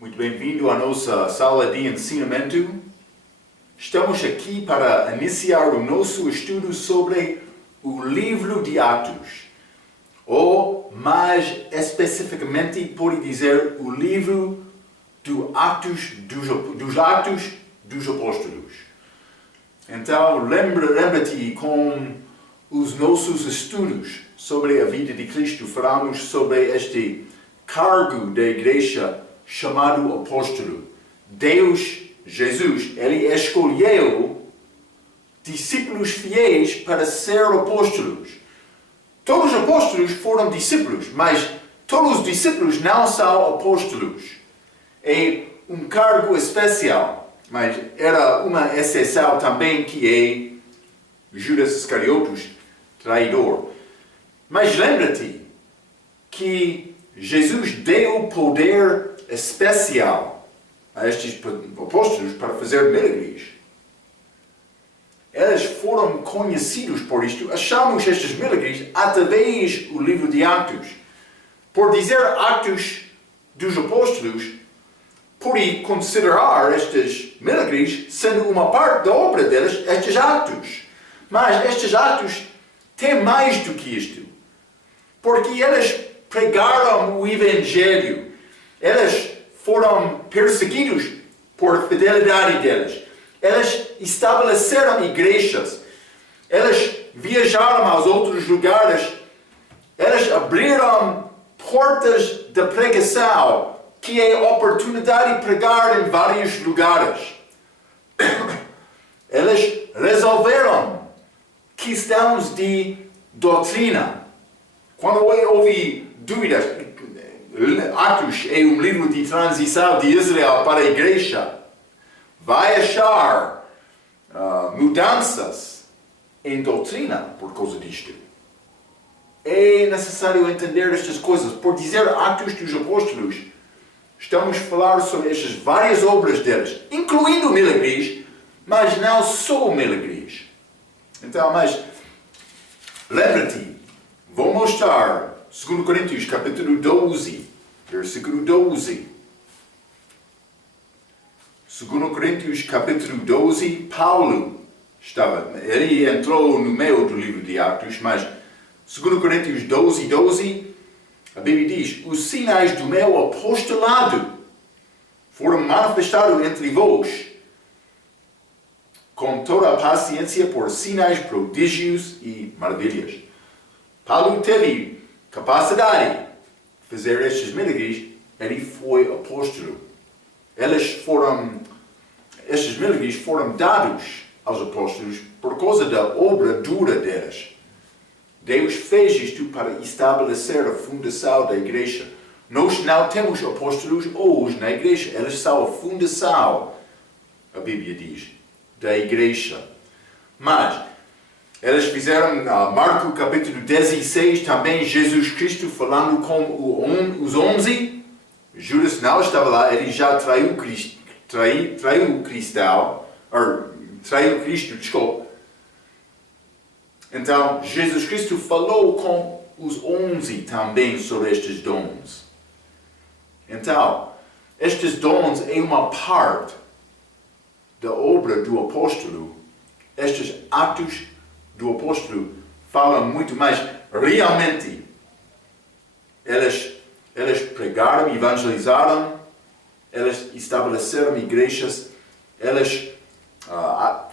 Muito bem-vindo à nossa sala de ensinamento. Estamos aqui para iniciar o nosso estudo sobre o livro de Atos, ou mais especificamente, pode dizer, o livro dos Atos dos Apóstolos. Então, lembra-te com os nossos estudos sobre a vida de Cristo, falamos sobre este cargo da igreja chamado apóstolo. Deus, Jesus, Ele escolheu discípulos fiéis para ser apóstolos. Todos os apóstolos foram discípulos, mas todos os discípulos não são apóstolos. É um cargo especial, mas era uma exceção também que é Judas Iscariotes, traidor. Mas lembra-te que Jesus deu poder especial a estes apóstolos para fazer milagres. Eles foram conhecidos por isto. Achamos estes milagres através do livro de Atos. Por dizer Atos dos Apóstolos, pode considerar estes milagres sendo uma parte da obra deles, estes atos. Mas estes atos têm mais do que isto. Porque eles pregaram o Evangelho. Eles foram perseguidos por fidelidade deles. Eles estabeleceram igrejas. Eles viajaram aos outros lugares. Eles abriram portas de pregação, que é a oportunidade de pregar em vários lugares. Eles resolveram questões de doutrina. Quando houve dúvidas, Atos é um livro de transição de Israel para a igreja. Vai achar mudanças em doutrina por causa disto. É necessário entender estas coisas. Por dizer Atos dos Apóstolos, estamos a falar sobre estas várias obras deles, incluindo milagres, mas não só milagres. Então, mas lembra-te, vou mostrar 2 Coríntios capítulo 12, versículo 12. 2 Coríntios capítulo 12, Paulo ele entrou no meio do livro de Atos, mas 2 Coríntios 12, 12, a Bíblia diz: os sinais do meu apostolado foram manifestados entre vós, com toda a paciência por sinais, prodígios e maravilhas. Paulo teve capacidade de fazer estes milagres, ele foi apóstolo. Estes milagres foram dados aos apóstolos por causa da obra dura deles. Deus fez isto para estabelecer a fundação da igreja. Nós não temos apóstolos hoje na igreja, eles são a fundação, a Bíblia diz, da igreja. Mas eles fizeram, Marcos capítulo 16, também Jesus Cristo falando com os 11. Judas não estava lá, ele já traiu Cristo, desculpa. Então, Jesus Cristo falou com os 11 também sobre estes dons. Então, estes dons é uma parte da obra do apóstolo. Estes atos do apóstolo falam muito mais. Realmente, eles pregaram, evangelizaram, eles estabeleceram igrejas, eles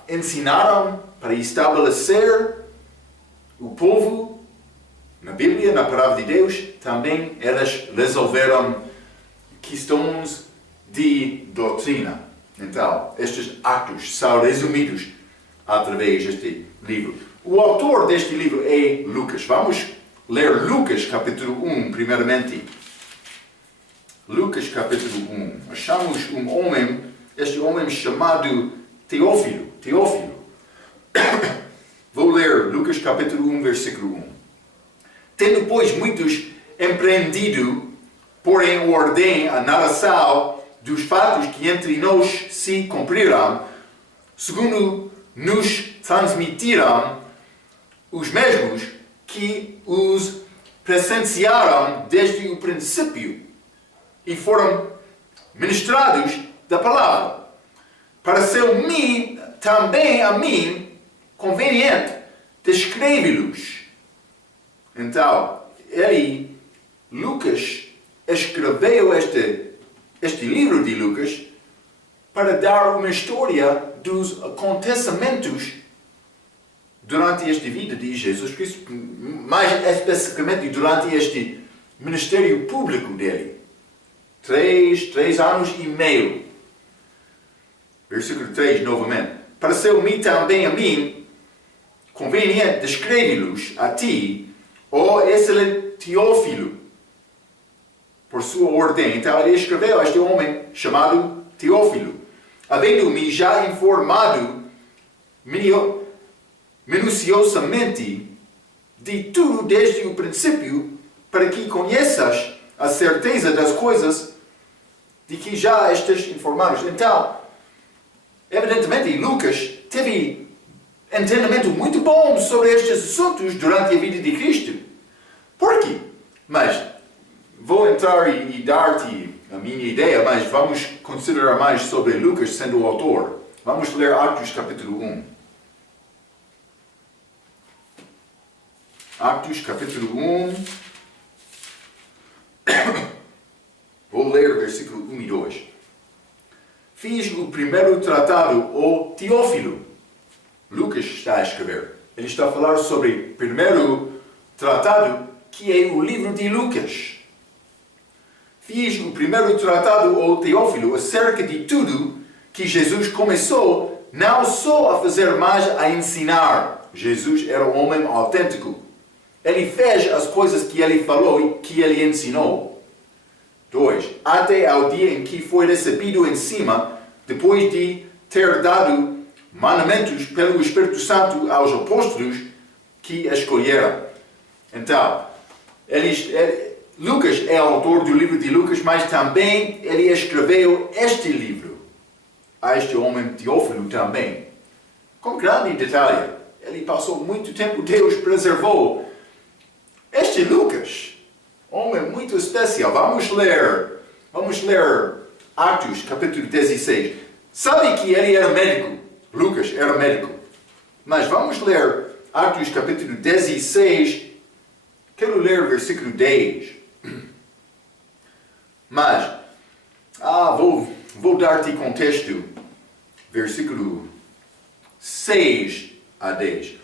ensinaram para estabelecer o povo na Bíblia, na palavra de Deus. Também eles resolveram questões de doutrina. Então, estes atos são resumidos através deste livro. O autor deste livro é Lucas. Vamos ler Lucas capítulo 1 primeiramente. Lucas capítulo 1. Achamos este homem chamado Teófilo. Vou ler Lucas capítulo 1, versículo 1. Tendo, pois, muitos empreendido, por em ordem a narração dos fatos que entre nós se cumpriram, segundo nos transmitiram os mesmos que os presenciaram desde o princípio e foram ministrados da palavra. Pareceu também a mim conveniente descrever-los. Então, Lucas escreveu este livro de Lucas para dar uma história dos acontecimentos durante esta vida de Jesus Cristo, mais especificamente durante este ministério público dele. 3 anos e meio. Versículo 3, novamente. Pareceu-me também a mim conveniente descrever-los a ti, ó excelente Teófilo, por sua ordem. Então ele escreveu a este homem chamado Teófilo, havendo-me já informado minuciosamente de tudo desde o princípio, para que conheças a certeza das coisas de que já estes informados. Então, evidentemente, Lucas teve entendimento muito bom sobre estes assuntos durante a vida de Cristo. Por quê? Mas vou entrar e dar-te a minha ideia, mas vamos considerar mais sobre Lucas sendo o autor. Vamos ler Atos capítulo 1. Atos capítulo 1. Vou ler versículo 1 e 2. Fiz o primeiro tratado, ó Teófilo. Lucas está a escrever. Ele está a falar sobre o primeiro tratado, que é o livro de Lucas. Fiz o primeiro tratado, ó Teófilo, acerca de tudo que Jesus começou, não só a fazer, mas a ensinar. Jesus era um homem autêntico. Ele fez as coisas que ele falou e que ele ensinou. 2. Até ao dia em que foi recebido em cima, depois de ter dado mandamentos pelo Espírito Santo aos apóstolos que escolheram. Então, Lucas é autor do livro de Lucas, mas também ele escreveu este livro a este homem Teófilo também. Com grande detalhe, ele passou muito tempo, Deus preservou este Lucas, homem muito especial. Vamos ler Atos capítulo 16. Sabe que ele era médico? Lucas era médico. Mas vamos ler Atos capítulo 16. Quero ler versículo 10. Mas, vou dar-te contexto. Versículo 6 a 10.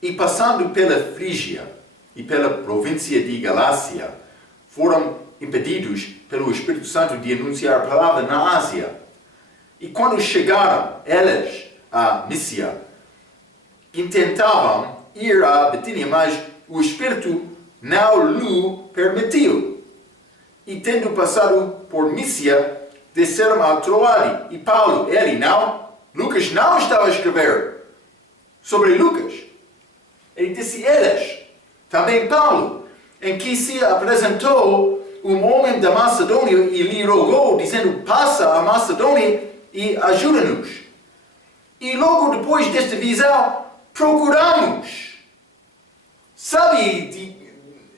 E passando pela Frígia e pela província de Galácia, foram impedidos pelo Espírito Santo de anunciar a palavra na Ásia. E quando chegaram eles a Mísia, intentavam ir a Betínia, mas o Espírito não lhe permitiu. E tendo passado por Mísia, desceram a Troade. E Paulo, Lucas não estava a escrever sobre Lucas. Ele disse eles, também Paulo, em que se apresentou um homem da Macedônia e lhe rogou, dizendo, passa a Macedônia e ajuda-nos. E logo depois desta visão, procuramos. Sabe,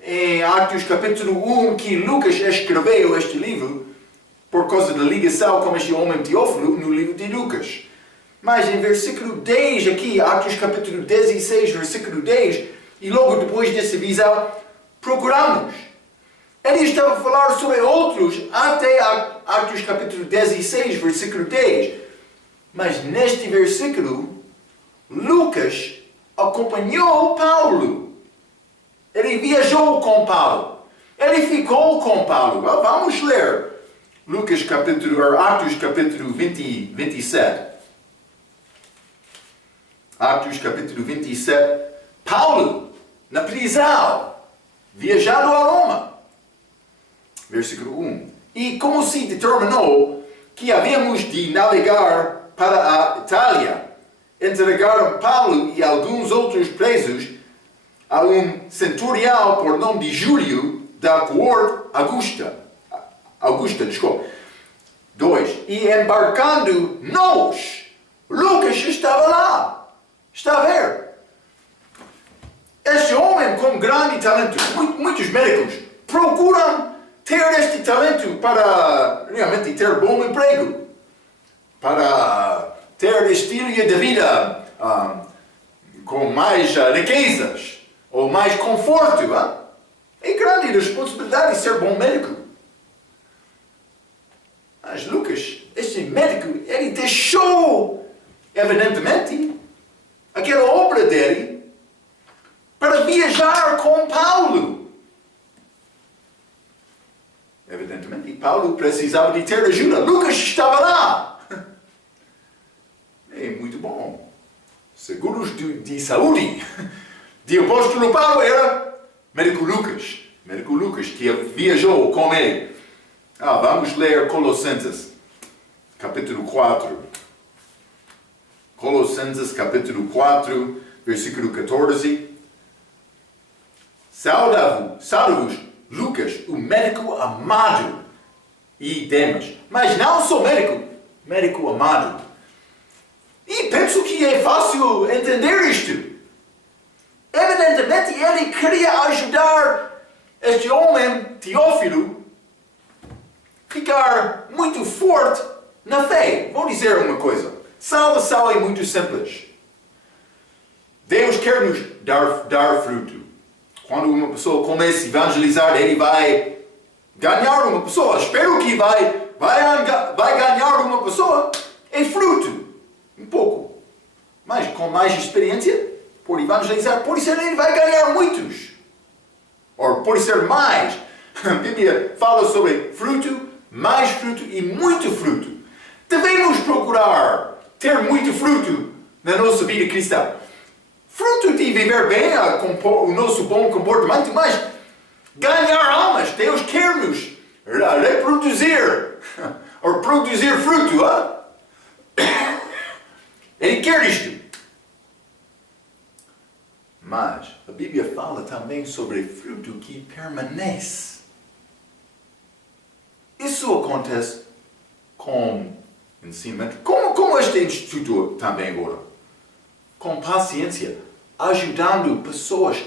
em Atos capítulo 1, que Lucas escreveu este livro por causa da ligação com este homem Teófilo no livro de Lucas. Mas em versículo 10 aqui, Atos capítulo 16, versículo 10, e logo depois dessa visão, procuramos. Ele estava a falar sobre outros até Atos capítulo 16, versículo 10. Mas neste versículo, Lucas acompanhou Paulo. Ele viajou com Paulo. Ele ficou com Paulo. Vamos ler Atos capítulo 27. Atos capítulo 27. Paulo, na prisão, viajando a Roma. Versículo 1. E como se determinou que havíamos de navegar para a Itália, entregaram Paulo e alguns outros presos a um centurião por nome de Júlio da corte Augusta. 2. E embarcando nós, Lucas estava lá. Está a ver? Este homem com grande talento, muitos médicos procuram ter este talento para realmente ter bom emprego, para ter estilo de vida com mais riquezas ou mais conforto. É grande responsabilidade ser bom médico. Mas Lucas, este médico, ele deixou, evidentemente, aquela obra dele para viajar com Paulo. Evidentemente, Paulo precisava de ter ajuda. Lucas estava lá. É muito bom. Seguros de saúde de apóstolo Paulo era médico Lucas. Médico Lucas que viajou com ele. Vamos ler Colossenses, capítulo 4. Colossenses, capítulo 4, versículo 14. Sauda-vos, Lucas, o médico amado, e Demas. Mas não sou médico amado. E penso que é fácil entender isto. Evidentemente, ele queria ajudar este homem, Teófilo, ficar muito forte na fé. Vou dizer uma coisa. Salvação é muito simples. Deus quer nos dar fruto. Quando uma pessoa começa a evangelizar, ele vai ganhar uma pessoa. Espero que vai ganhar uma pessoa. É fruto. Um pouco. Mas com mais experiência, por evangelizar, por isso ele vai ganhar muitos. Ou por ser mais. A Bíblia fala sobre fruto, mais fruto e muito fruto. Devemos procurar ter muito fruto na nossa vida cristã. Fruto de viver bem, o nosso bom comportamento, mas ganhar almas. Deus quer nos reproduzir, ou produzir fruto. Ele quer isto. Mas a Bíblia fala também sobre fruto que permanece. Isso acontece com ensinamento, como este instituto também agora. Com paciência, ajudando pessoas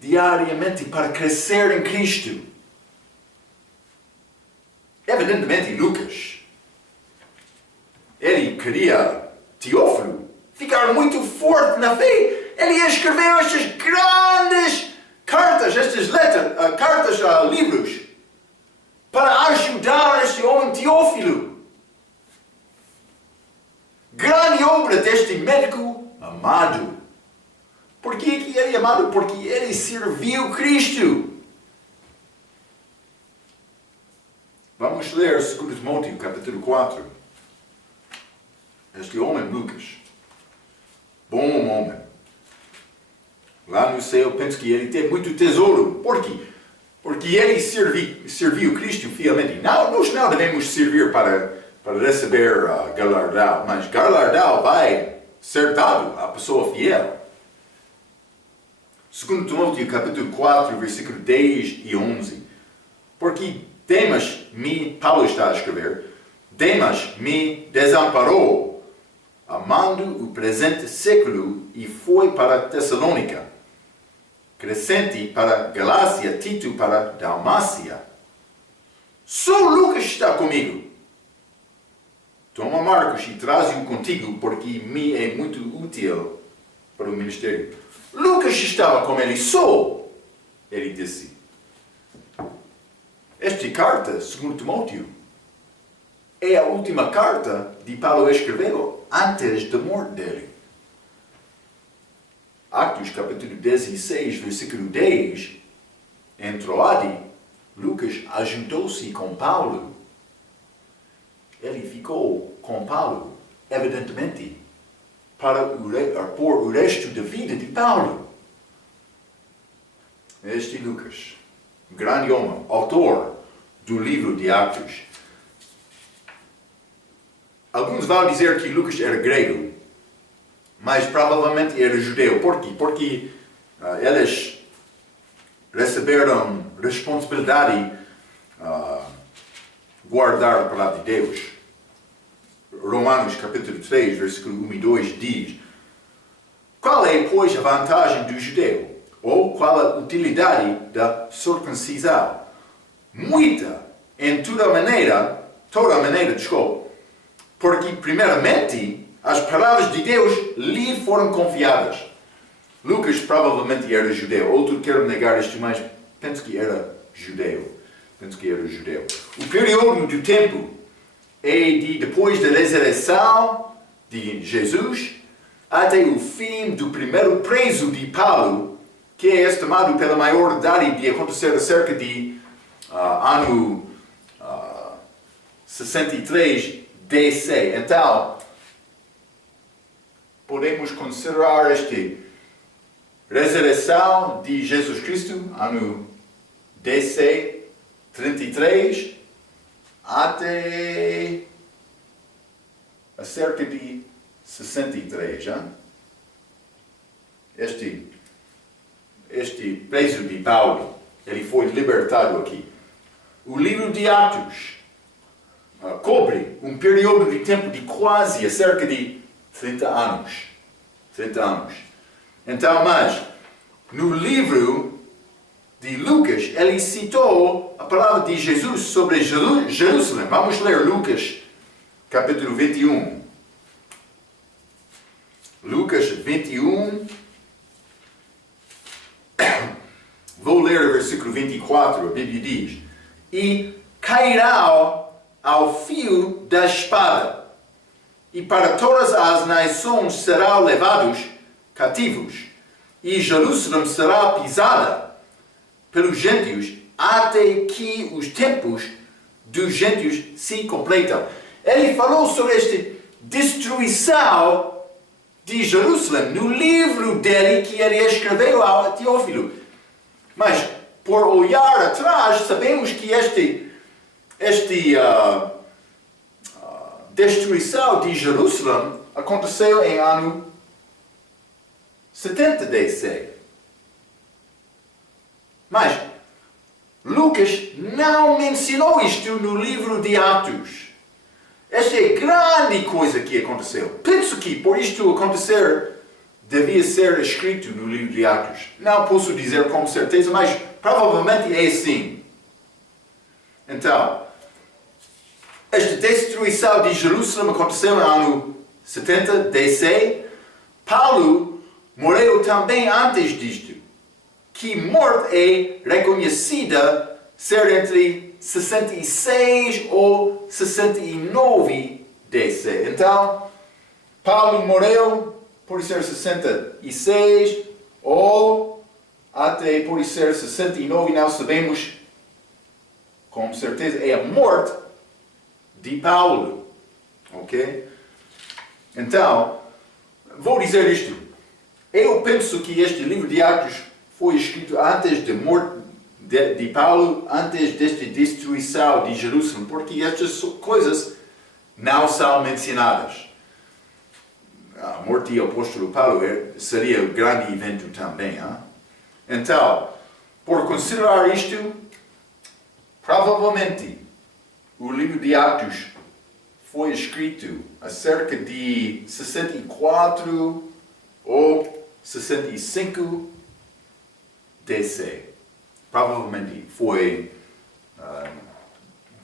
diariamente para crescer em Cristo. Evidentemente, Lucas, ele queria Teófilo ficar muito forte na fé. Ele escreveu estas grandes cartas, estas letras, cartas, livros, para ajudar este homem Teófilo. Grande obra deste médico amado. Por que ele é amado? Porque ele serviu Cristo. Vamos ler 2 Timóteo, capítulo 4. Este homem, Lucas, bom homem. Lá no céu, penso que ele tem muito tesouro. Por quê? Porque ele serviu Cristo fielmente. Nós não devemos servir para receber galardão, mas galardão vai ser dado à pessoa fiel. 2 Timóteo, capítulo 4, versículo 10 e 11. Porque Paulo está a escrever, Demas me desamparou, amando o presente século, e foi para Tessalônica. Crescente para Galácia, Tito para Dalmácia. Só Lucas está comigo. Toma Marcos e traze-o contigo, porque me é muito útil para o ministério. Lucas estava com ele só. Ele disse. Esta carta, 2 Timóteo, é a última carta de Paulo escreveu antes da morte dele. Atos, capítulo 16, versículo 10, em Troade, Lucas ajudou-se com Paulo. Ele ficou com Paulo, evidentemente, para pôr o resto da vida de Paulo. Este Lucas, grande homem, autor do livro de Atos. Alguns vão dizer que Lucas era grego, mas provavelmente era judeu. Por quê? Porque eles receberam responsabilidade guardar a palavra de Deus. Romanos capítulo 3, versículo 1 e 2 diz: qual é, pois, a vantagem do judeu? Ou qual a utilidade da circuncisão? em toda maneira, desculpe, porque primeiramente as palavras de Deus lhe foram confiadas. Lucas provavelmente era judeu, outro quer negar isto, mas penso que era judeu. O período do tempo é de depois da ressurreição de Jesus até o fim do primeiro preso de Paulo, que é estimado pela maioridade de acontecer cerca de ano 63 DC. Então, podemos considerar esta ressurreição de Jesus Cristo, ano DC 33, até cerca de 63. Hein? Este preso de Paulo, ele foi libertado aqui. O livro de Atos cobre um período de tempo de quase cerca de 30 anos. Então, mas, no livro de Lucas, ele citou a palavra de Jesus sobre Jerusalém. Vamos ler Lucas, capítulo 21. Lucas 21. Vou ler o versículo 24, a Bíblia diz: E cairá ao fio da espada, e para todas as nações serão levados cativos, e Jerusalém será pisada pelos gentios, até que os tempos dos gentios se completam. Ele falou sobre esta destruição de Jerusalém no livro dele que ele escreveu a Teófilo. Mas, por olhar atrás, sabemos que esta destruição de Jerusalém aconteceu em ano 70 DC. Mas Lucas não mencionou isto no livro de Atos. Esta é a grande coisa que aconteceu. Penso que, por isto acontecer, devia ser escrito no livro de Atos. Não posso dizer com certeza, mas provavelmente é assim. Então, esta destruição de Jerusalém aconteceu no ano 70 DC. Paulo morreu também antes disto, que morte é reconhecida ser entre 66 ou 69 DC. Então, Paulo morreu por ser 66 ou até por ser 69, não sabemos com certeza. É a morte de Paulo. Ok? Então, vou dizer isto. Eu penso que este livro de Atos foi escrito antes da morte de Paulo, antes desta destruição de Jerusalém, porque estas coisas não são mencionadas. A morte do apóstolo Paulo seria um grande evento também. Hein? Então, por considerar isto, provavelmente o livro de Atos foi escrito a cerca de 64 ou 65 DC. Provavelmente foi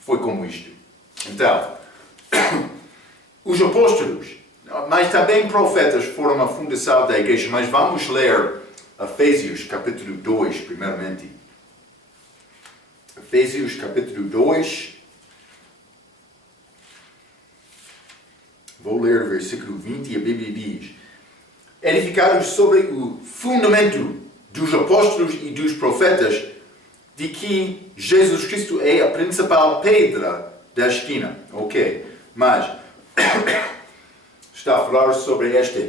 como isto. Então, os apóstolos, mas também profetas foram a fundação da igreja. Mas vamos ler Efésios capítulo 2 primeiramente. Efésios capítulo 2. Vou ler o versículo 20 e a Bíblia diz: edificados sobre o fundamento dos apóstolos e dos profetas, de que Jesus Cristo é a principal pedra da esquina. Ok, mas está a falar sobre esta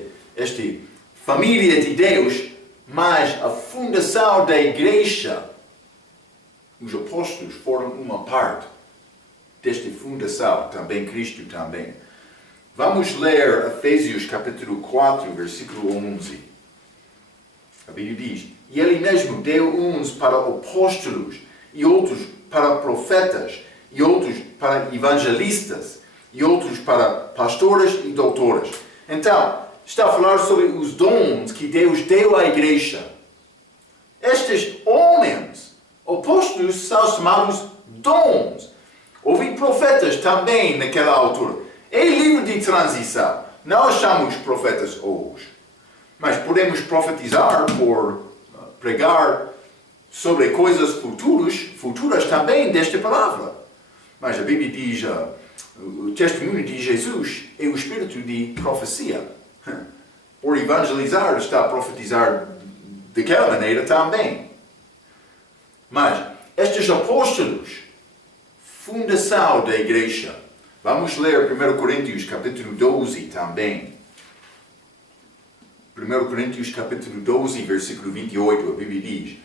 família de Deus, mas a fundação da igreja, os apóstolos foram uma parte desta fundação, também Cristo também. Vamos ler Efésios capítulo 4, versículo 11. A Bíblia diz: E ele mesmo deu uns para apóstolos, e outros para profetas, e outros para evangelistas, e outros para pastores e doutores. Então, está a falar sobre os dons que Deus deu à igreja. Estes homens, apóstolos, são chamados dons. Houve profetas também naquela altura. É livro de transição. Não achamos profetas hoje. Mas podemos profetizar por pregar sobre coisas futuras também desta palavra. Mas a Bíblia diz, o testemunho de Jesus é o espírito de profecia. Por evangelizar, está a profetizar daquela maneira também. Mas estes apóstolos, fundação da igreja. Vamos ler 1 Coríntios capítulo 12 também. 1 Coríntios capítulo 12, versículo 28, a Bíblia diz: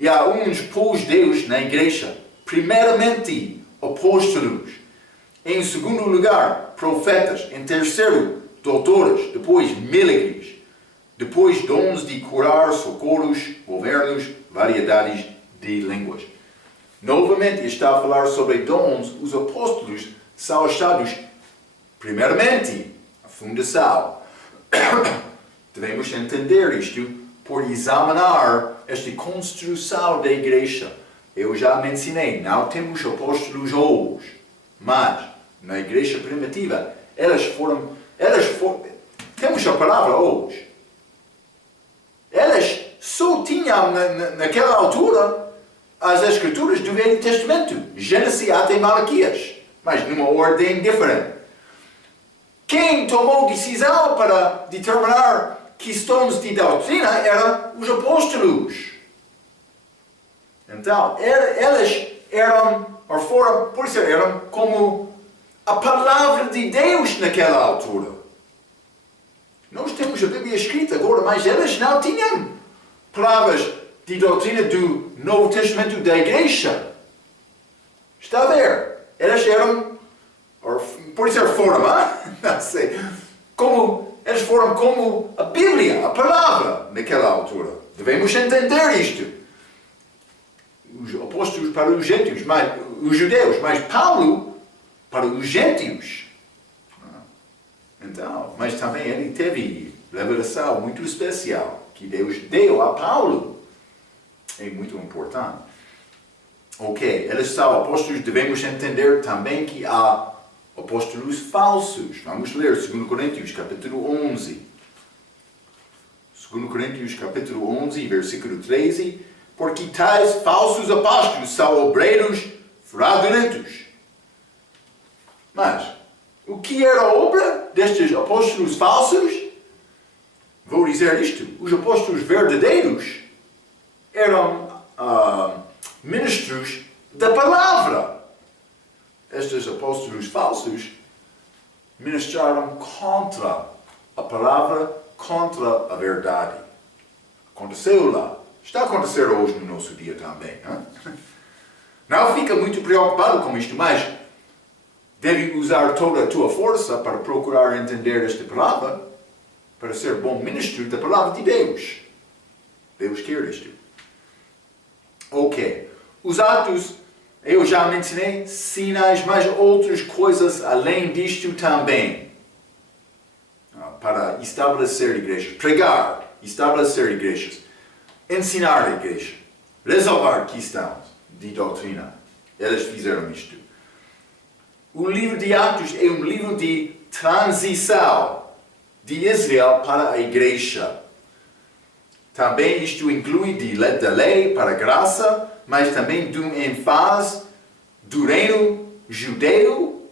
E há uns pôs Deus na igreja, primeiramente apóstolos, em segundo lugar profetas, em terceiro doutores, depois milagres, depois dons de curar, socorros, governos, variedades de línguas. Novamente está a falar sobre dons. Os apóstolos são achados primeiramente a fundação. Devemos entender isto por examinar esta construção da igreja. Eu já mencionei, não temos apóstolos hoje, mas na igreja primitiva, elas foram, temos a palavra hoje. Elas só tinham naquela altura as escrituras do Velho Testamento, Gênesis até Malaquias, mas numa ordem diferente. Quem tomou decisão para determinar questões de doutrina eram os apóstolos. Então, elas eram como a palavra de Deus naquela altura. Nós temos a Bíblia escrita agora, mas elas não tinham palavras de doutrina do Novo Testamento da igreja. Está a ver? Elas eram, não sei, elas foram como a Bíblia, a palavra, naquela altura. Devemos entender isto. Os apóstolos para os gentios, os judeus, mas Paulo para os gentios. Então, mas também ele teve revelação muito especial que Deus deu a Paulo. É muito importante. Ok, eles são apóstolos, devemos entender também que há apóstolos falsos. Vamos ler 2 Coríntios capítulo 11. 2 Coríntios capítulo 11, versículo 13. Porque tais falsos apóstolos são obreiros fraudulentos. Mas, o que era a obra destes apóstolos falsos? Vou dizer isto. Os apóstolos verdadeiros eram ministros da palavra. Estes apóstolos falsos ministraram contra a palavra, contra a verdade. Aconteceu lá. Está a acontecer hoje no nosso dia também. Não fica muito preocupado com isto, mas deve usar toda a tua força para procurar entender esta palavra, para ser bom ministro da palavra de Deus. Deus quer isto. Ok. Os atos, eu já mencionei, sinais, mas outras coisas além disto também. Para estabelecer igrejas. Pregar, estabelecer igrejas. Ensinar a igreja. Resolver questões de doutrina. Eles fizeram isto. O livro de Atos é um livro de transição de Israel para a igreja. Também isto inclui da lei para a graça, mas também de um ênfase do reino judeu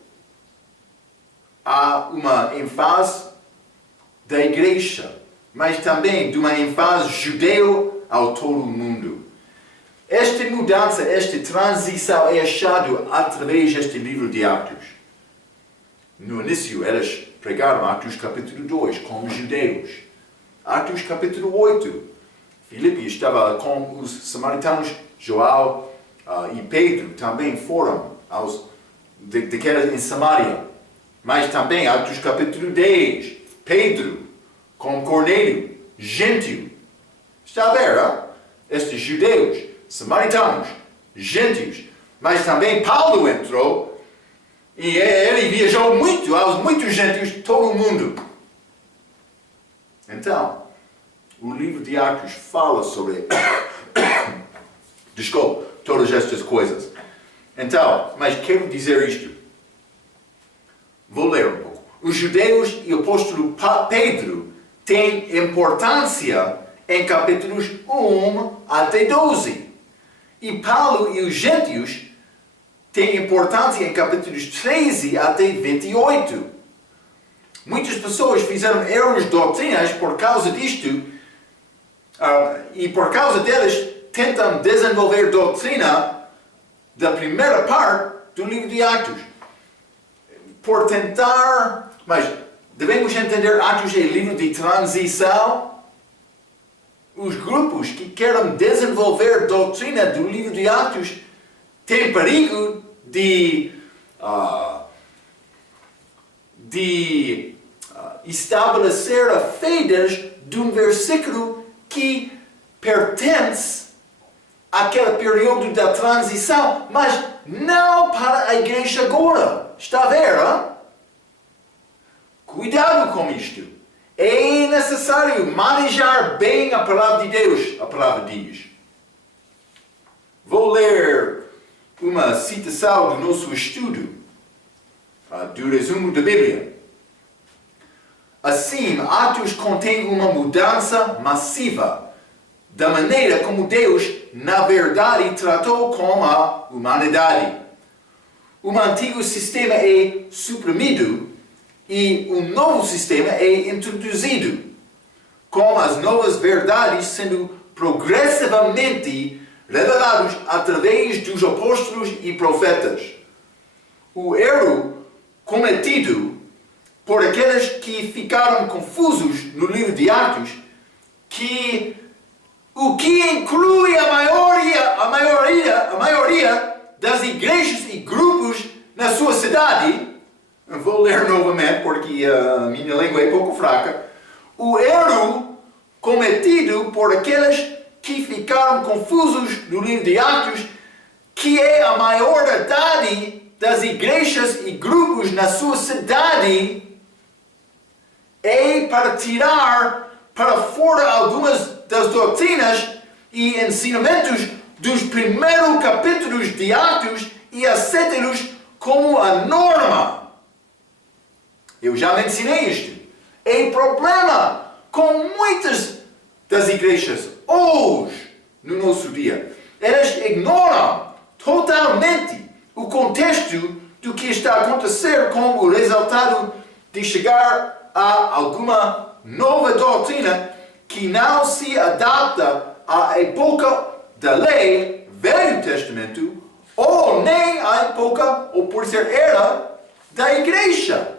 a uma ênfase da igreja, mas também de uma ênfase judeu ao todo o mundo. Esta mudança, esta transição é achado através deste livro de Atos. No início, eles pregaram Atos capítulo 2 como judeus. Atos capítulo 8, Filipe estava com os samaritanos, João e Pedro também foram em Samaria. Mas também Atos capítulo 10, Pedro com Cornélio, gentio. Está a ver, estes judeus, samaritanos, gentios. Mas também Paulo entrou e ele viajou muito aos muitos gentios, todo o mundo. Então, o livro de Atos fala sobre todas estas coisas. Então, mas quero dizer isto. Vou ler um pouco. Os judeus e o apóstolo Pedro têm importância em capítulos 1 até 12. E Paulo e os gentios têm importância em capítulos 13 até 28. Muitas pessoas fizeram erros doutrinas por causa disto, e por causa deles tentam desenvolver doutrina da primeira parte do livro de Atos. Por tentar, mas devemos entender Atos é livro de transição. Os grupos que querem desenvolver doutrina do livro de Atos têm perigo de estabelecer a fé deles de um versículo que pertence àquele período da transição, mas não para a igreja agora. Está a ver, hein? Cuidado com isto. É necessário manejar bem a palavra de Deus. A palavra diz. Vou ler uma citação do nosso estudo, do resumo da Bíblia. Assim, Atos contém uma mudança massiva da maneira como Deus, na verdade, tratou com a humanidade. Um antigo sistema é suprimido e um novo sistema é introduzido, com as novas verdades sendo progressivamente revelados através dos apóstolos e profetas. O erro cometido por aqueles que ficaram confusos no livro de Atos, o que inclui a maioria das igrejas e grupos na sua cidade. Vou ler novamente porque a minha língua é pouco fraca. O erro cometido por aqueles que ficaram confusos no livro de Atos, que é a maioridade das igrejas e grupos na sua cidade, é para tirar para fora algumas das doutrinas e ensinamentos dos primeiros capítulos de Atos e aceitar-los como a norma. Eu já mencionei isto. É problema com muitas das igrejas hoje, no nosso dia. Elas ignoram totalmente o contexto do que está a acontecer como o resultado de chegar a alguma nova doutrina que não se adapta à época da lei, Velho Testamento, ou nem à época, ou por ser era, da igreja.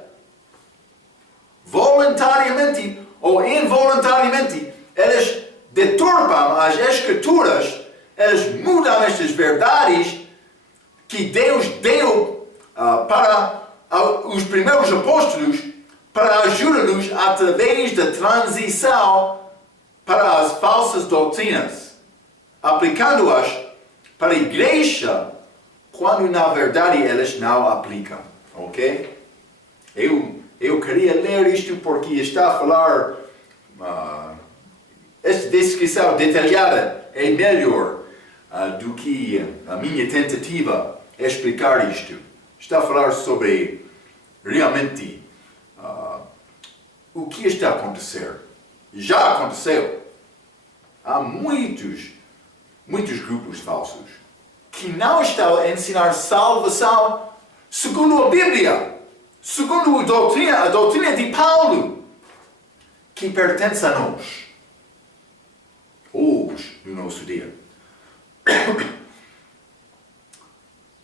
Voluntariamente ou involuntariamente, eles deturpam as escrituras, eles mudam estas verdades que Deus deu para os primeiros apóstolos para ajudar-nos através da transição para as falsas doutrinas, aplicando-as para a igreja quando na verdade elas não aplicam, ok? Eu queria ler isto porque está a falar, esta descrição detalhada é melhor do que a minha tentativa de explicar isto. Está a falar sobre realmente o que está a acontecer. Já aconteceu. Há muitos grupos falsos que não estão a ensinar salvação segundo a Bíblia, segundo a doutrina de Paulo, que pertence a nós, hoje, no nosso dia.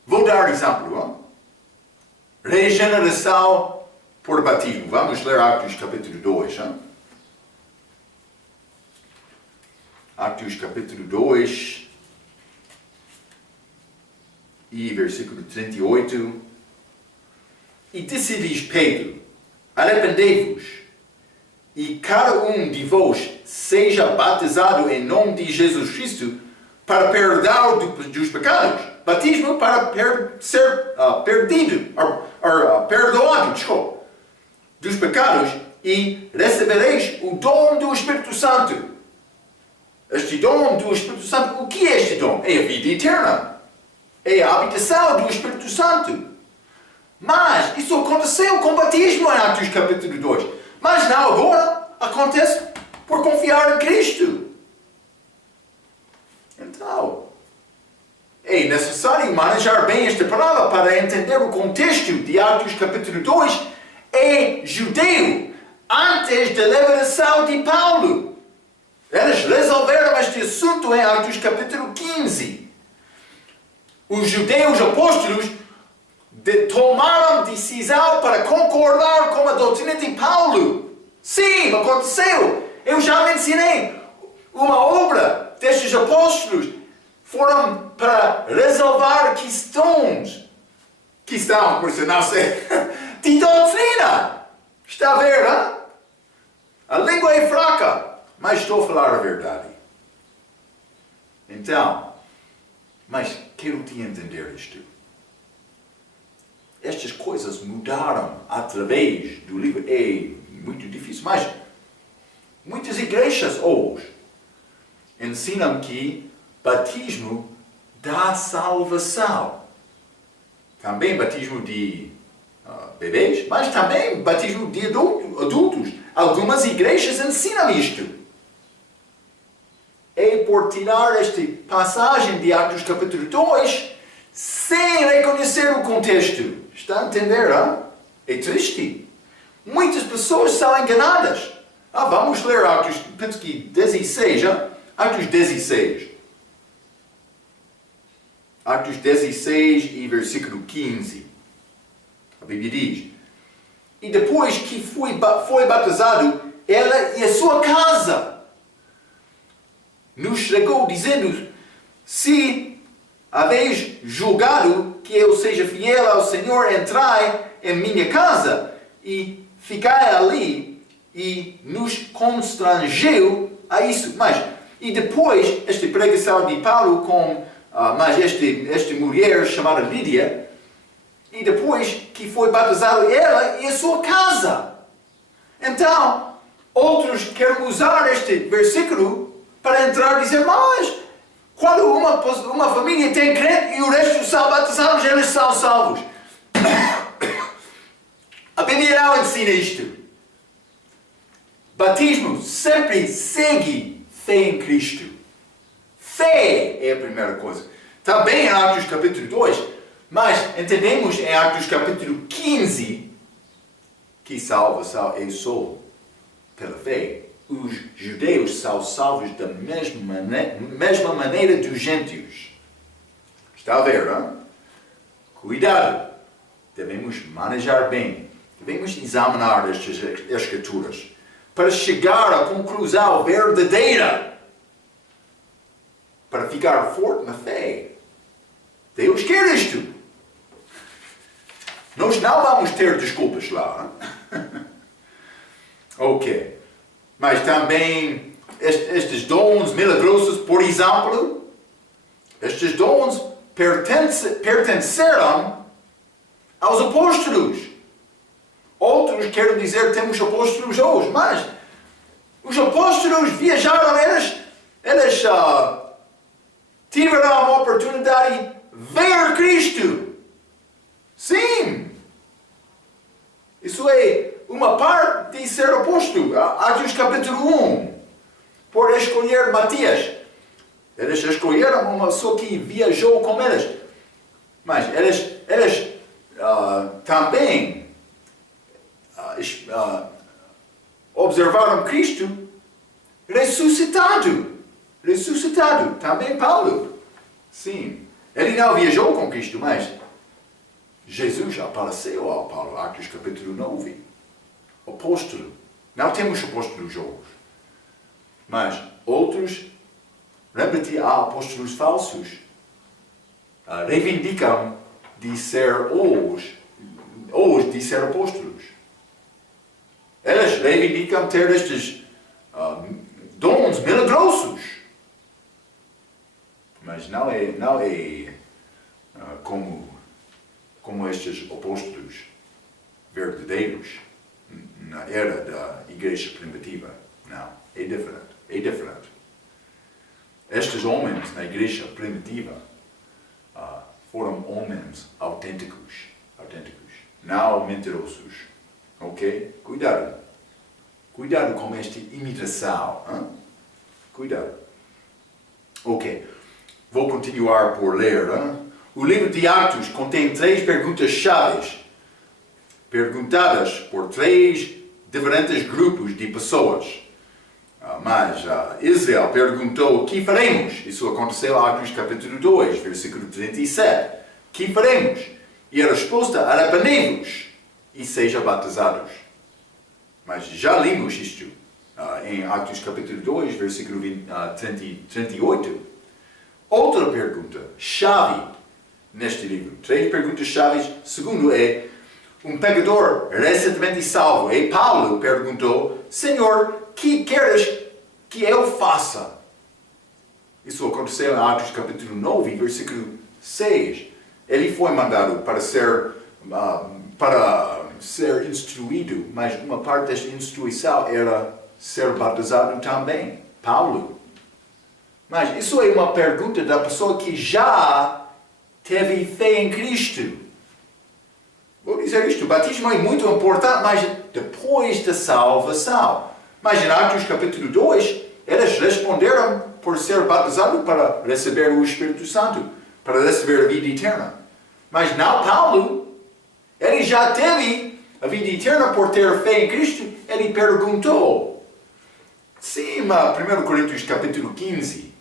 Vou dar exemplo. Não? Regeneração por batismo. Vamos ler Atos capítulo 2. Hein? Atos capítulo 2 e versículo 38. E disse-lhes Pedro: arrependei-vos, e cada um de vós seja batizado em nome de Jesus Cristo para perdão dos pecados. Batismo para ser perdoado, dos pecados, e recebereis o dom do Espírito Santo. Este dom do Espírito Santo, o que é este dom? É a vida eterna. é a habitação do Espírito Santo. Mas isso aconteceu com o batismo em Atos capítulo 2. Mas não agora, acontece por confiar em Cristo. Então, é necessário manejar bem esta palavra para entender o contexto de Atos capítulo 2. É judeu, antes da liberação de Paulo. Eles resolveram este assunto em Atos capítulo 15. Os judeus apóstolos tomaram decisão para concordar com a doutrina de Paulo. Sim, aconteceu. Eu já mencionei uma obra destes apóstolos. Foram para resolver questão, por isso não sei, de doutrina. Está a ver, hein? A língua é fraca, mas estou a falar a verdade. Então, mas quero te entender isto. Estas coisas mudaram através do livro. É muito difícil, mas muitas igrejas hoje ensinam que batismo dá salvação. Também batismo de bebês, mas também batismo de adultos. Algumas igrejas ensinam isto. É por tirar esta passagem de Atos capítulo 2 sem reconhecer o contexto. Está a entender? Hein? É triste. Muitas pessoas são enganadas. Vamos ler Atos, penso que 16. Hein? Atos 16. Atos 16 e versículo 15. A Bíblia diz: e depois que foi batizado, ela e a sua casa, nos chegou dizendo: se haveis julgado que eu seja fiel ao Senhor, entrai em minha casa e ficai ali, e nos constrangeu a isso. E depois, esta pregação de Paulo com esta mulher chamada Lídia, e depois que foi batizado ela e a sua casa. Então, outros querem usar este versículo para entrar e dizer: mas quando uma família tem crente e o resto são batizados, eles são salvos. A Bíblia não ensina isto. Batismo sempre segue fé em Cristo. Fé é a primeira coisa. Também em Atos capítulo 2, mas entendemos em Atos capítulo 15 que salvação é só pela fé. Os judeus são salvos da mesma maneira dos gentios. Está a ver, não? Cuidado. Devemos manejar bem. Devemos examinar estas escrituras para chegar à conclusão verdadeira, para ficar forte na fé. Deus quer isto. Nós não vamos ter desculpas lá. Ok. Mas também estes dons milagrosos, por exemplo, estes dons pertenceram aos apóstolos. Outros querem dizer que temos apóstolos hoje, mas os apóstolos viajaram, eles tiveram a oportunidade de ver Cristo. Sim! Isso é uma parte de ser apóstolo. Atos capítulo 1. Por escolher Matias. Eles escolheram uma pessoa que viajou com eles. Mas eles também observaram Cristo ressuscitado. Ressuscitado. Também Paulo. Sim. Ele não viajou com Cristo, mas Jesus apareceu ao Paulo. Atos capítulo 9. Apóstolo. Não temos apóstolos hoje. Mas outros, lembra-te, há apóstolos falsos. Reivindicam de ser hoje de ser apóstolos. Eles reivindicam ter estes dons milagrosos. Mas não é como estes apóstolos verdadeiros na era da igreja primitiva. Não, é diferente. Estes homens na igreja primitiva foram homens autênticos, não mentirosos. Ok? Cuidado. Cuidado com esta imitação. Hein? Cuidado. Ok. Vou continuar por ler. Hein? O livro de Atos contém 3 perguntas chaves, perguntadas por 3 diferentes grupos de pessoas. Mas Israel perguntou: o que faremos? Isso aconteceu em Atos capítulo 2, versículo 37. O que faremos? E a resposta: arrependei-vos e sejam batizados. Mas já lemos isto em Atos capítulo 2, versículo 38. Outra pergunta chave neste livro. 3 perguntas chaves. Segundo é: um pecador recentemente salvo. E Paulo perguntou: Senhor, que queres que eu faça? Isso aconteceu em Atos capítulo 9, versículo 6. Ele foi mandado para ser instruído, mas uma parte desta instrução era ser batizado também. Paulo. Mas isso é uma pergunta da pessoa que já teve fé em Cristo. Vou dizer isto, o batismo é muito importante, mas depois da salvação. Mas em Atos capítulo 2, eles responderam por ser batizados para receber o Espírito Santo, para receber a vida eterna. Mas não Paulo. Ele já teve a vida eterna por ter fé em Cristo. Ele perguntou. Sim, 1 Coríntios capítulo 15,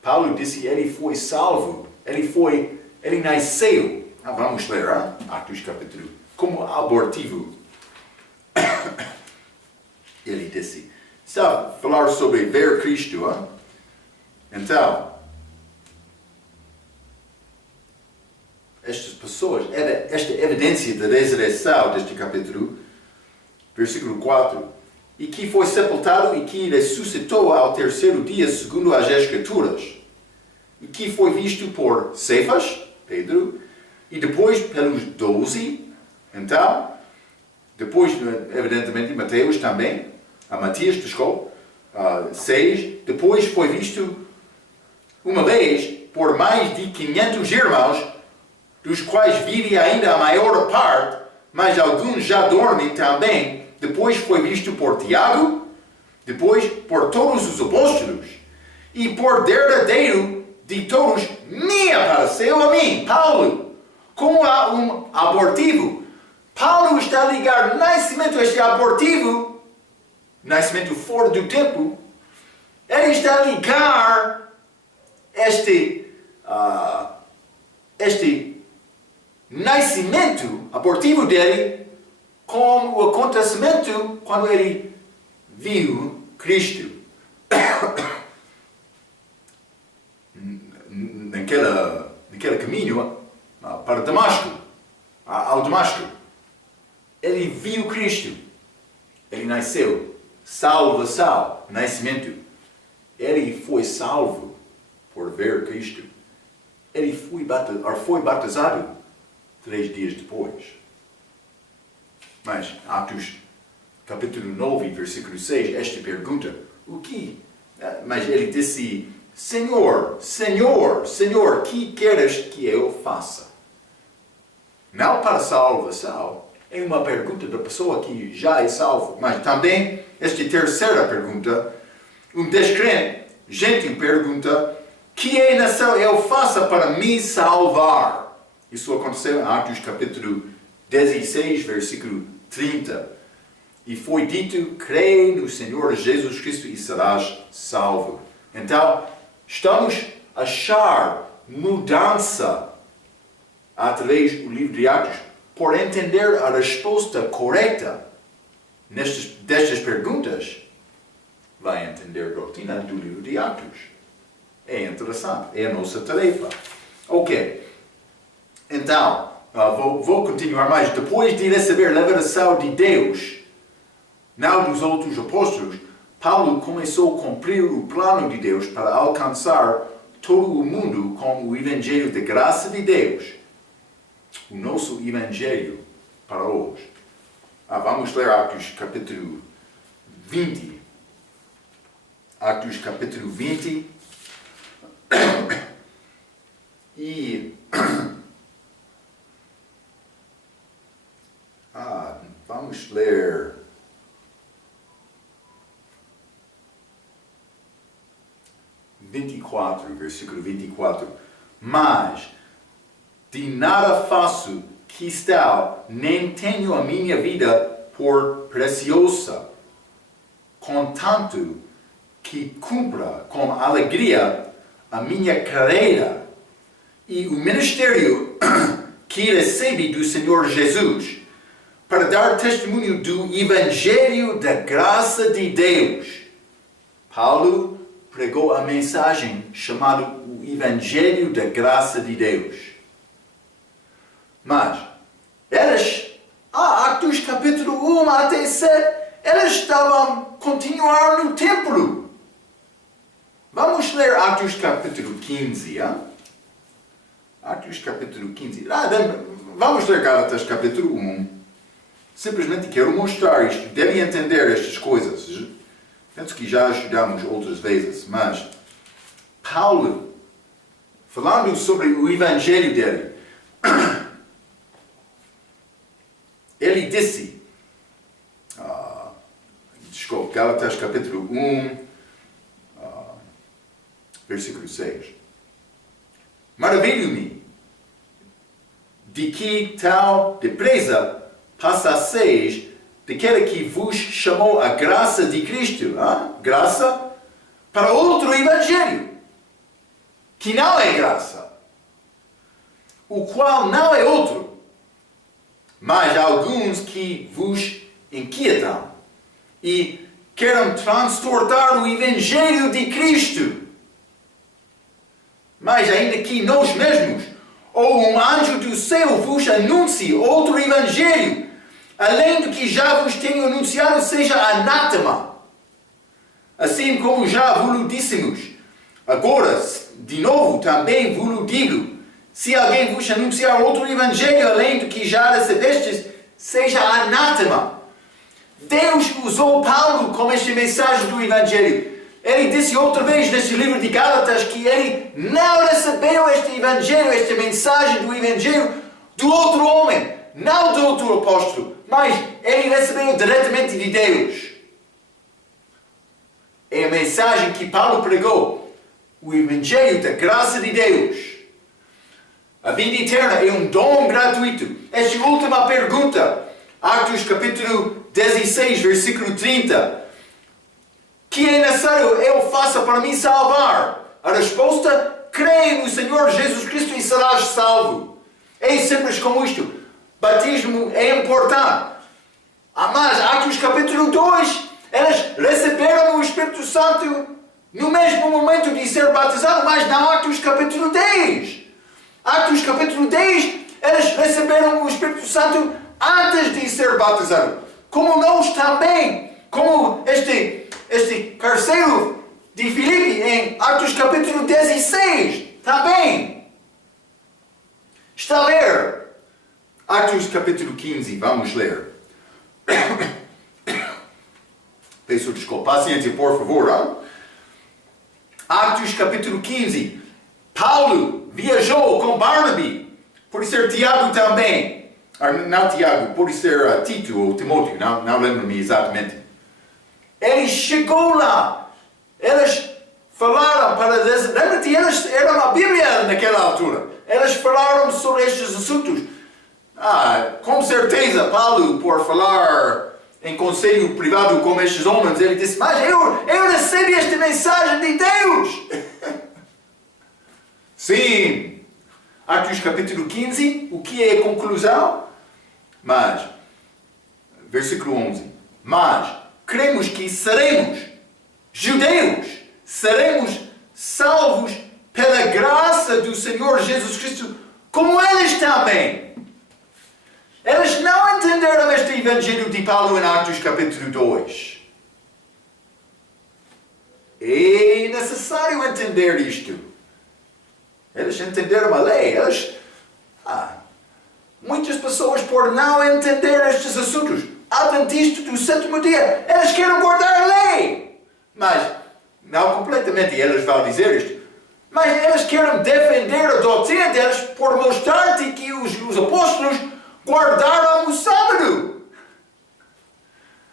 Paulo disse que ele foi salvo. Ele nasceu. Vamos ler, Atos capítulo. Como abortivo. Ele disse. Está a falar sobre ver Cristo. Então, estas pessoas, esta evidência da ressurreição deste capítulo, versículo 4, e que foi sepultado e que ressuscitou ao terceiro dia, segundo as Escrituras, e que foi visto por Cefas, Pedro, e depois pelos 12, então, depois, evidentemente, Mateus também, Matias, desculpa, 6, depois foi visto uma vez por mais de 500 irmãos, dos quais vive ainda a maior parte, mas alguns já dormem também. Depois foi visto por Tiago, depois por todos os apóstolos, e por derradeiro de todos me apareceu a mim, Paulo, como a um abortivo. Paulo está a ligar nascimento a este abortivo, nascimento fora do tempo. Ele está a ligar este nascimento abortivo dele com o acontecimento quando ele viu Cristo. naquele caminho para Damasco, ao Damasco. Ele viu Cristo. Ele nasceu. Salvação, nascimento. Ele foi salvo por ver Cristo. Ele foi batizado 3 dias depois. Mas, Atos capítulo 9, versículo 6, esta pergunta, o que? Mas ele disse, Senhor, Senhor, Senhor, que queres que eu faça? Não para salvação, é uma pergunta da pessoa que já é salvo. Mas também, esta terceira pergunta, um descrente, gentil pergunta, que é necessário eu faça para me salvar? Isso aconteceu em Atos capítulo 16, versículo 30. E foi dito, crê no Senhor Jesus Cristo e serás salvo. Então, estamos a achar mudança através do livro de Atos, por entender a resposta correta destas perguntas, vai entender a doutrina do livro de Atos. É interessante, é a nossa tarefa. Ok, então, vou continuar mais. Depois de receber a revelação de Deus, não dos outros apóstolos, Paulo começou a cumprir o plano de Deus para alcançar todo o mundo com o Evangelho da graça de Deus. O nosso Evangelho para hoje. Vamos ler Atos capítulo 20. Atos capítulo 20. E Vamos ler. Versículo 24. Mas de nada faço questão, nem tenho a minha vida por preciosa, contanto que cumpra com alegria a minha carreira e o ministério que recebi do Senhor Jesus, para dar testemunho do Evangelho da graça de Deus. Paulo pregou a mensagem chamada o Evangelho da graça de Deus. Mas, Atos capítulo 1 até 7, eles estavam continuar no templo. Vamos ler Atos capítulo 15, Atos capítulo 15. Vamos ler Gálatas capítulo 1. Simplesmente quero mostrar isto. Devem entender estas coisas. Penso que já estudamos outras vezes, mas Paulo, falando sobre o evangelho dele, ele disse, Gálatas capítulo 1, versículo 6. Maravilho-me de que tal depressa passasseis daquele que vos chamou a graça de Cristo, graça, para outro evangelho, que não é graça, o qual não é outro, mas alguns que vos inquietam e querem transportar o evangelho de Cristo. Mas ainda que nós mesmos, ou um anjo do céu vos anuncie outro evangelho, além do que já vos tenho anunciado, seja anátema. Assim como já vos dissemos, agora, de novo, também vos digo, se alguém vos anunciar outro evangelho, além do que já recebestes, seja anátema. Deus usou Paulo como esta mensagem do evangelho. Ele disse outra vez neste livro de Gálatas que ele não recebeu este evangelho, esta mensagem do evangelho do outro homem, não do outro apóstolo, mas ele recebeu diretamente de Deus. É a mensagem que Paulo pregou, o evangelho da graça de Deus. A vida eterna é um dom gratuito. Esta última pergunta, Atos capítulo 16, versículo 30. Que é necessário eu faça para me salvar? A resposta, creia no Senhor Jesus Cristo e serás salvo. É simples como isto. Batismo é importante. Mas Atos capítulo 2, eles receberam o Espírito Santo no mesmo momento de ser batizado, mas não Atos capítulo 10. Atos capítulo 10, eles receberam o Espírito Santo antes de ser batizado. Como nós também, como este carcereiro de Filipe em Atos capítulo 16, também. Está a ler? Atos capítulo 15, vamos ler. Peço desculpa, paciência, por favor. Atos capítulo 15. Paulo viajou com Barnaby, por ser Tiago também. Não Tiago, por ser Tito ou Timóteo, não lembro-me exatamente. Ele chegou lá. Eles falaram para... Lembra-te, eles eram a Bíblia naquela altura. Eles falaram sobre estes assuntos. Com certeza, Paulo, por falar em conselho privado com estes homens, ele disse, mas eu recebi esta mensagem de Deus. Sim. Atos capítulo 15, o que é a conclusão? Mas, versículo 11. Mas, cremos que seremos judeus, seremos salvos pela graça do Senhor Jesus Cristo, como eles também. Eles não entenderam este evangelho de Paulo em Atos capítulo 2. É necessário entender isto. Eles entenderam a lei. Muitas pessoas, por não entender estes assuntos, adventistas do sétimo dia, eles querem guardar a lei. Mas, não completamente, eles vão dizer isto. Mas eles querem defender a doutrina deles por mostrar-te que os apóstolos guardaram o sábado.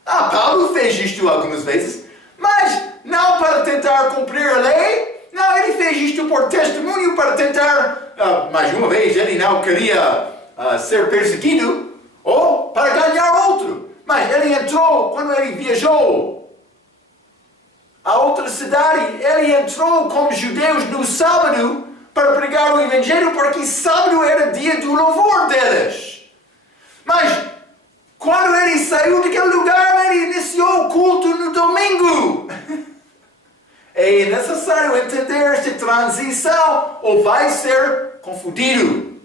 Paulo fez isto algumas vezes, mas não para tentar cumprir a lei. Não, ele fez isto por testemunho para tentar, mais uma vez, ele não queria ser perseguido ou para ganhar outro. Mas ele entrou, quando ele viajou a outra cidade, ele entrou com os judeus no sábado para pregar o Evangelho, porque sábado era dia do louvor deles. Mas quando ele saiu daquele lugar, ele iniciou o culto no domingo. É necessário entender esta transição ou vai ser confundido.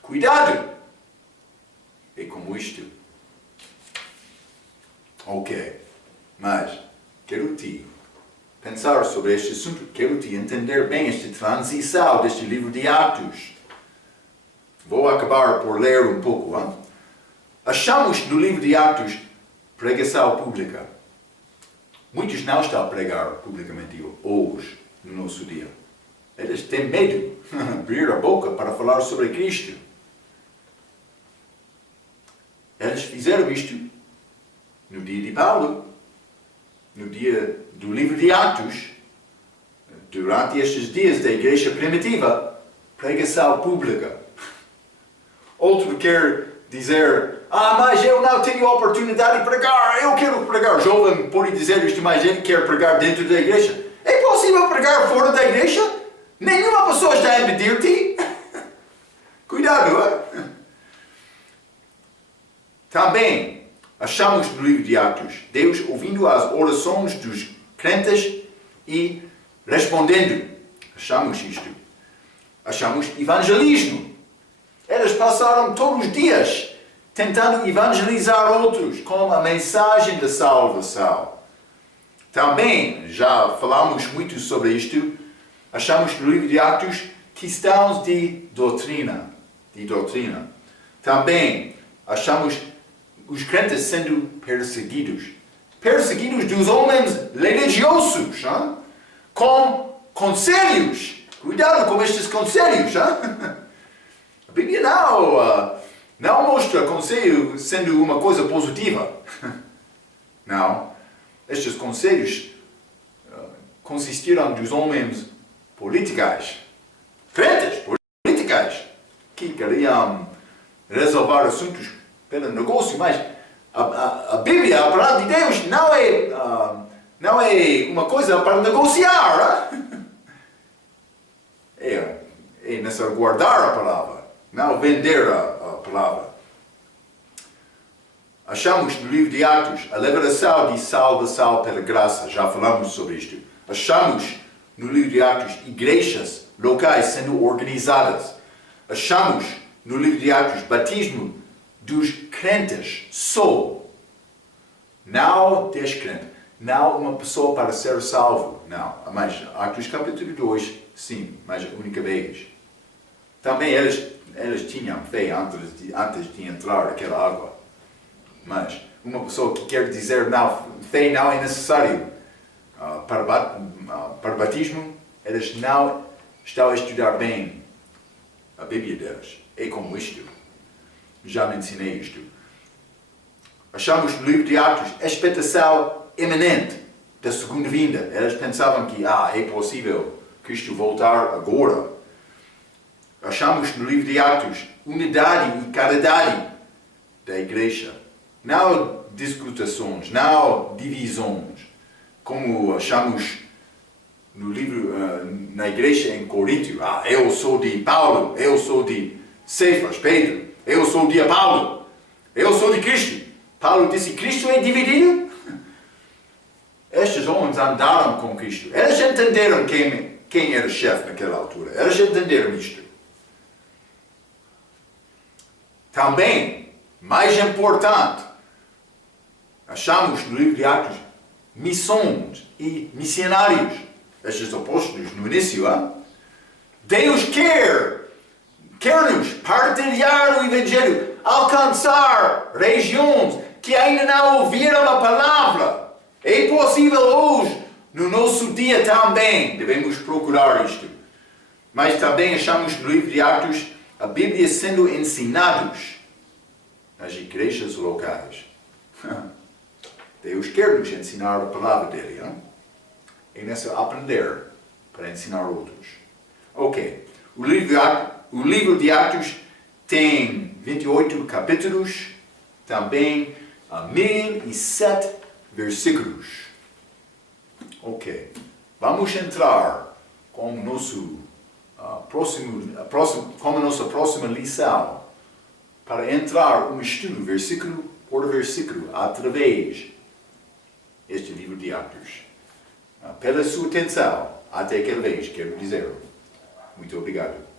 Cuidado. É como isto. Ok. Mas quero te pensar sobre este assunto. Quero te entender bem esta transição deste livro de Atos. Vou acabar por ler um pouco. Hein? Achamos no livro de Atos pregação pública. Muitos não estão a pregar publicamente hoje, no nosso dia. Eles têm medo de abrir a boca para falar sobre Cristo. Eles fizeram isto no dia de Paulo, no dia do livro de Atos, durante estes dias da igreja primitiva, pregação pública. Outro quer dizer, mas eu não tenho oportunidade de pregar, eu quero pregar. Jovem pode dizer isto, mas ele quer pregar dentro da igreja. É possível pregar fora da igreja? Nenhuma pessoa está a impedir-te. Cuidado, hein? Também achamos no livro de Atos, Deus ouvindo as orações dos crentes e respondendo. Achamos isto. Achamos evangelismo. Eles passaram todos os dias tentando evangelizar outros com a mensagem da salvação. Também, já falamos muito sobre isto, achamos no livro de Atos questões de doutrina. Também achamos os crentes sendo perseguidos. Perseguidos dos homens religiosos, hein? Com conselhos. Cuidado com estes conselhos. Hein? A Bíblia não mostra conselho sendo uma coisa positiva. Não. Estes conselhos consistiram dos homens políticos, crentes políticos, que queriam resolver assuntos pelo negócio, mas a Bíblia, a palavra de Deus, não é uma coisa para negociar. É necessário guardar a palavra. Não vender a palavra. Achamos no livro de Atos a liberação de salvação pela graça. Já falamos sobre isto. Achamos no livro de Atos igrejas locais sendo organizadas. Achamos no livro de Atos batismo dos crentes só. Não descrente. Não uma pessoa para ser salvo. Não. Mas Atos capítulo 2, sim, mas a única vez. Também eles tinham fé antes de entrar naquela água. Mas uma pessoa que quer dizer não, fé não é necessário para batismo, eles não estão a estudar bem a Bíblia deles. É como isto. Já mencionei isto. Achamos no livro de Atos a expectação iminente da segunda vinda. Eles pensavam que é possível Cristo voltar agora. Achamos no livro de Atos unidade e caridade da igreja. Não discussões, não divisões. Como achamos no livro, na igreja em Corinto. Eu sou de Paulo, eu sou de Cefas, Pedro. Eu sou de Apolo, eu sou de Cristo. Paulo disse, Cristo é dividido? Estes homens andaram com Cristo. Eles entenderam quem era o chefe naquela altura. Eles entenderam isto. Também, mais importante, achamos no livro de Atos missões e missionários. Estes apóstolos no início, Deus quer-nos partilhar o Evangelho, alcançar regiões que ainda não ouviram a palavra. É possível hoje, no nosso dia também, devemos procurar isto. Mas também achamos no livro de Atos a Bíblia sendo ensinados nas igrejas locais. Deus quer nos ensinar a palavra dele, hein? É necessário aprender para ensinar outros. Ok, o livro de Atos tem 28 capítulos, também 1007 versículos. Ok, vamos entrar com como nossa próxima lição, para entrar um estudo versículo por versículo através deste livro de Atos. Pela sua atenção, até aquela vez, quero dizer, muito obrigado.